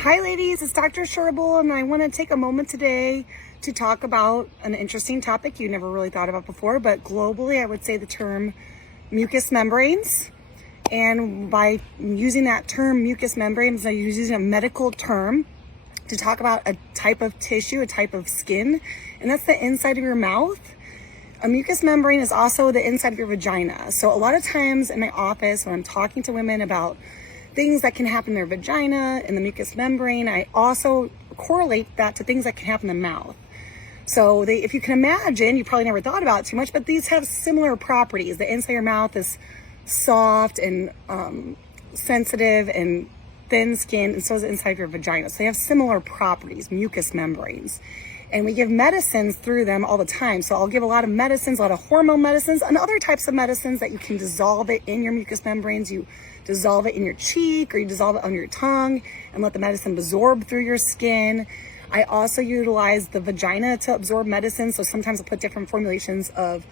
Hi ladies, it's Dr. Scherbel, and I want to take a moment today to talk about an interesting topic you never really thought about before, but globally I would say the term mucous membranes. And by using that term mucous membranes, I'm using a medical term to talk about a type of tissue, a type of skin, and that's the inside of your mouth. A mucous membrane is also the inside of your vagina. So a lot of times in my office when I'm talking to women about things that can happen in their vagina and the mucous membrane, I also correlate that to things that can happen in the mouth. So if you can imagine, you probably never thought about it too much, but these have similar properties. The inside of your mouth is soft and sensitive and thin skin, and so is the inside of your vagina. So they have similar properties, mucous membranes. And we give medicines through them all the time. So I'll give a lot of medicines, a lot of hormone medicines, and other types of medicines that you can dissolve it in your mucous membranes. You dissolve it in your cheek or you dissolve it on your tongue and let the medicine absorb through your skin. I also utilize the vagina to absorb medicine. So sometimes I'll put different formulations of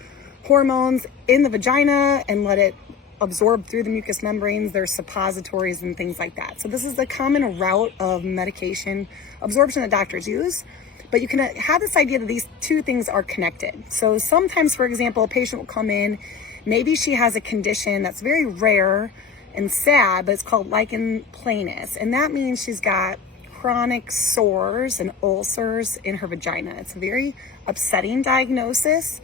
hormones in the vagina and let it absorb through the mucous membranes. There's suppositories and things like that. So this is the common route of medication absorption that doctors use. But you can have this idea that these two things are connected. So sometimes, for example, a patient will come in, maybe she has a condition that's very rare and sad, but it's called lichen planus. And that means she's got chronic sores and ulcers in her vagina. It's a very upsetting diagnosis.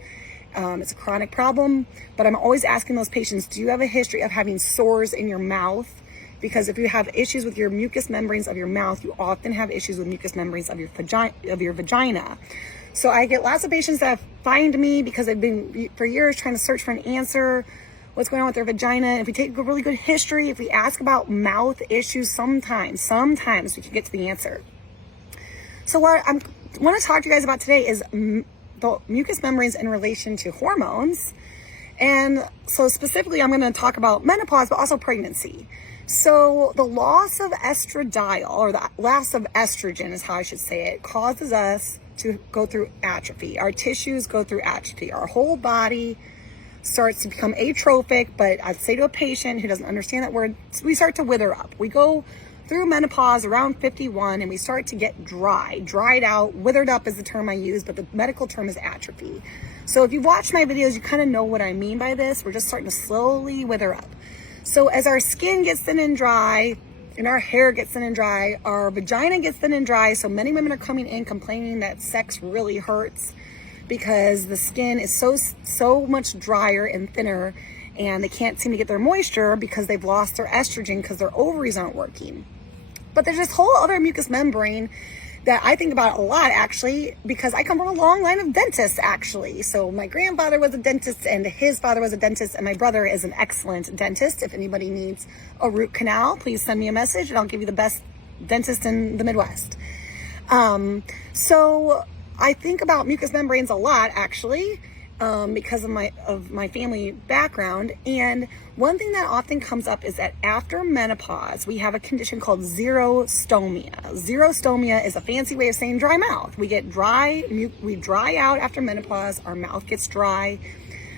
It's a chronic problem, but I'm always asking those patients, do you have a history of having sores in your mouth? Because if you have issues with your mucous membranes of your mouth, you often have issues with mucous membranes of your vagina. So I get lots of patients that find me because I've been for years trying to search for an answer, what's going on with their vagina. And if we take a really good history, if we ask about mouth issues, sometimes we can get to the answer. So what I want to talk to you guys about today is the mucous membranes in relation to hormones. And so specifically, I'm going to talk about menopause, but also pregnancy. So the loss of estradiol, or the loss of estrogen is how I should say it, causes us to go through atrophy. Our tissues go through atrophy. Our whole body starts to become atrophic, but I'd say to a patient who doesn't understand that word, we start to wither up. We go through menopause around 51 and we start to get dried out. Withered up is the term I use, but the medical term is atrophy. So if you've watched my videos, you kind of know what I mean by this. We're just starting to slowly wither up. So as our skin gets thin and dry, and our hair gets thin and dry, our vagina gets thin and dry. So many women are coming in complaining that sex really hurts because the skin is so much drier and thinner, and they can't seem to get their moisture because they've lost their estrogen because their ovaries aren't working. But there's this whole other mucous membrane that I think about a lot, actually, because I come from a long line of dentists, actually. So my grandfather was a dentist and his father was a dentist, and my brother is an excellent dentist. If anybody needs a root canal, please send me a message and I'll give you the best dentist in the Midwest. So I think about mucous membranes a lot, actually, because of my family background. And one thing that often comes up is that after menopause, we have a condition called xerostomia. Xerostomia is a fancy way of saying dry mouth. We get dry, we dry out after menopause, our mouth gets dry.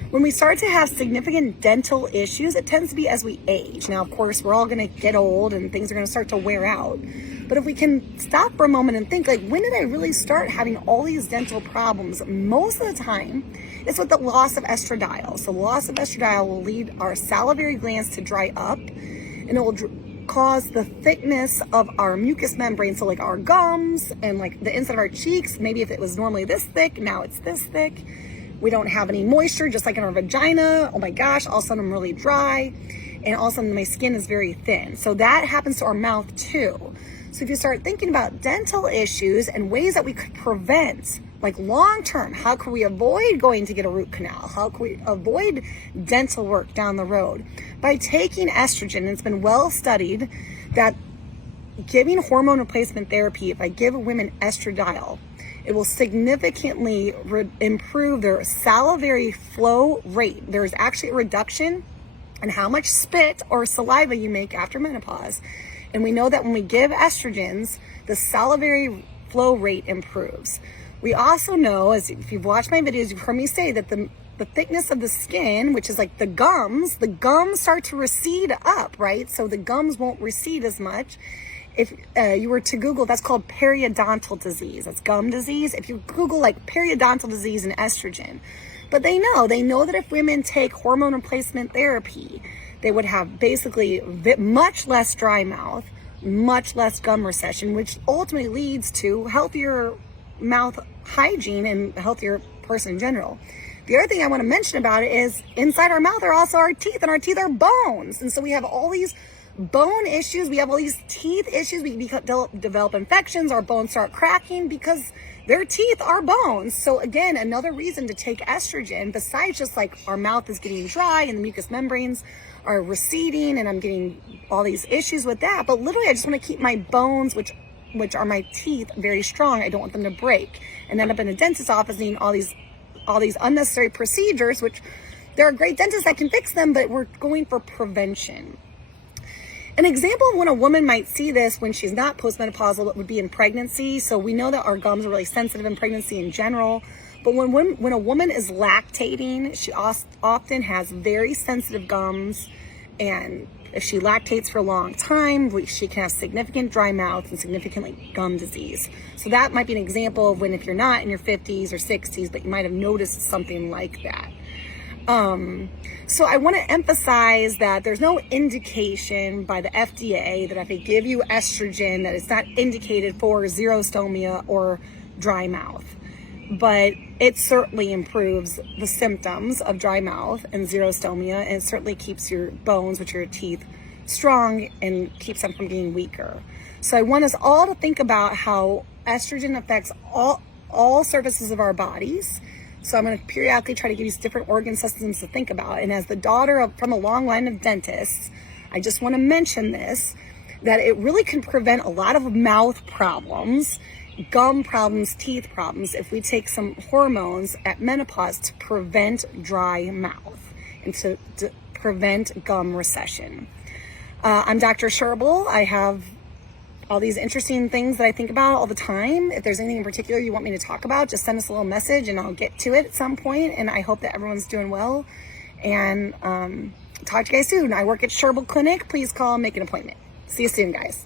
When we start to have significant dental issues, it tends to be as we age. Now, of course, we're all gonna get old and things are gonna start to wear out. But if we can stop for a moment and think, like, when did I really start having all these dental problems? Most of the time, it's with the loss of estradiol. So loss of estradiol will lead our salivary glands to dry up, and it will cause the thickness of our mucous membrane. So like our gums and like the inside of our cheeks, maybe if it was normally this thick, now it's this thick. We don't have any moisture, just like in our vagina. Oh my gosh, all of a sudden I'm really dry, and all of a sudden my skin is very thin. So that happens to our mouth too. So if you start thinking about dental issues and ways that we could prevent, like long term, how can we avoid going to get a root canal? How can we avoid dental work down the road? By taking estrogen. And it's been well studied that giving hormone replacement therapy, if I give women estradiol, it will significantly improve their salivary flow rate. There's actually a reduction in how much spit or saliva you make after menopause. And we know that when we give estrogens, the salivary flow rate improves. We also know, as if you've watched my videos, you've heard me say that the thickness of the skin, which is like the gums start to recede up, right? So the gums won't recede as much. if you were to Google, that's called periodontal disease. That's gum disease. If you Google like periodontal disease and estrogen, but they know that if women take hormone replacement therapy, they would have basically much less dry mouth, much less gum recession, which ultimately leads to healthier mouth hygiene and a healthier person in general. The other thing I want to mention about it is inside our mouth are also our teeth, and our teeth are bones. And so we have all these bone issues. We have all these teeth issues. We develop infections. Our bones start cracking because their teeth are bones. So again, another reason to take estrogen, besides just like our mouth is getting dry and the mucous membranes are receding and I'm getting all these issues with that. But literally, I just want to keep my bones, which are my teeth, very strong. I don't want them to break and end up in a dentist's office needing all these unnecessary procedures, which there are great dentists that can fix them, but we're going for prevention. An example of when a woman might see this when she's not postmenopausal would be in pregnancy. So we know that our gums are really sensitive in pregnancy in general. But when a woman is lactating, she often has very sensitive gums. And if she lactates for a long time, she can have significant dry mouth and significantly gum disease. So that might be an example of when, if you're not in your 50s or 60s, but you might have noticed something like that. So I want to emphasize that there's no indication by the FDA that if they give you estrogen, that it's not indicated for xerostomia or dry mouth. But it certainly improves the symptoms of dry mouth and xerostomia, and it certainly keeps your bones, which are your teeth, strong and keeps them from getting weaker. So I want us all to think about how estrogen affects all surfaces of our bodies. So I'm going to periodically try to give you different organ systems to think about. And as the daughter from a long line of dentists, I just want to mention this, that it really can prevent a lot of mouth problems, gum problems, teeth problems, if we take some hormones at menopause to prevent dry mouth and to prevent gum recession. I'm Dr. Scherbel. I have all these interesting things that I think about all the time. If there's anything in particular you want me to talk about, just send us a little message and I'll get to it at some point. And I hope that everyone's doing well. And talk to you guys soon. I work at Scherbel Clinic. Please call and make an appointment. See you soon, guys.